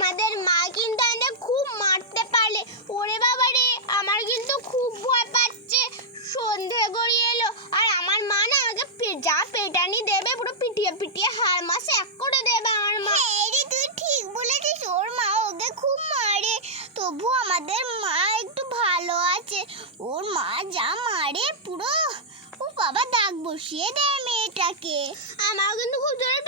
আমাদের মা কিন্তু আমাদের খুব মারতে পারে ওরে বাবা রে আমার কিন্তু খুব ভয় পাচ্ছে। সন্ধে গড়িয়ে এলো। আর আমার মা না আগে যা পেটানি দেবে পুরো পিটিয়ে পিটিয়ে হাড় মাস এক করে দেবে আমার মা। হ্যাঁ রে তুই ঠিক বলেছিস। ওর মা ওকে খুব মারে। তবু আমাদের মা একটু ভালো আছে। ওর মা যা মারে পুরো ও বাবা দাগ বসিয়ে দেয় মেয়েটাকে। আমার কিন্তু খুব জোরে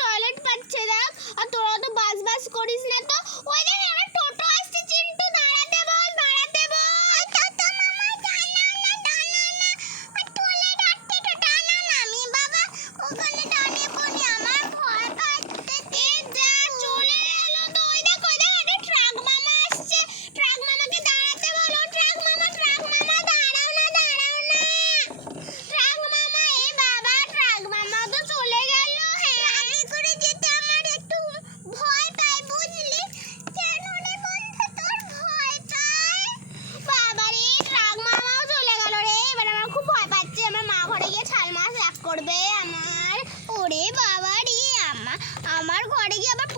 বাবা ওখানে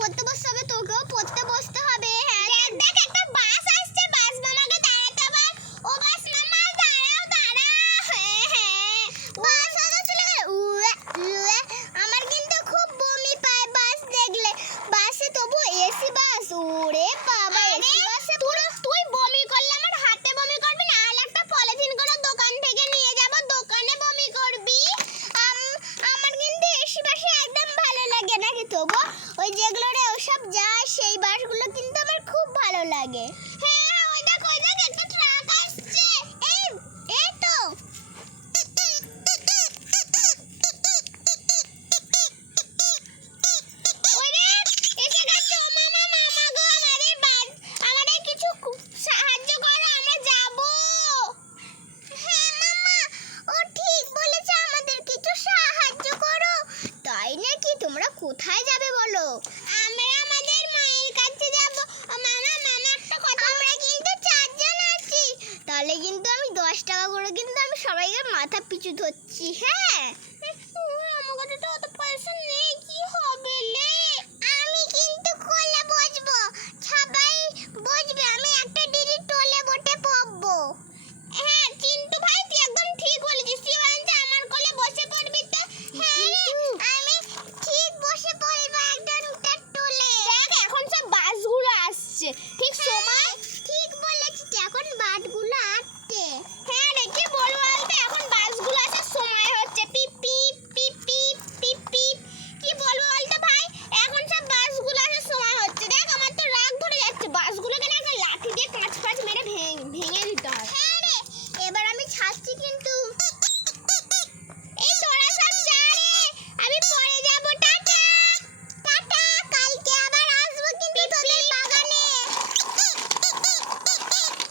পড়তে বসতে হবে তোকেও পড়তে বসতে হবে। হ্যাঁ দেখ একটা বাস আসছে বাস মামাকে দাঁড়াতে বল ও বাস মামা দাঁড়াও দাঁড়াও। হ্যাঁ হ্যাঁ বাস হলো চলে গেল। উয়ে, উয়ে। আমার কিন্তু খুব বমি পায় বাস দেখলে। বাসে তবু এসি বাস ওরে বাবা এসি বাসে পুরো তুই বমি করলে আমার হাতে বমি করবি না? আর একটা পলিথিন করে দোকান থেকে নিয়ে যাব দোকানে বমি করবি? আম- আমার কিন্তু এসি বাসে একদম ভালো লাগে না কি তবু ওই যেগুলো রে ওসব যায়, সেই বাসগুলো কিন্তু আমার খুব ভালো লাগে। হ্যাঁ ওই দেখ ওই দেখ, একটা ট্রাক আসছে। এই এই তো। ওরে এসে গেছে ও তাহলে কিন্তু আমি দশ টাকা করে কিন্তু আমি সবাইকে মাথা পিছু ধরছি হ্যাঁ? আমার কথাটা অত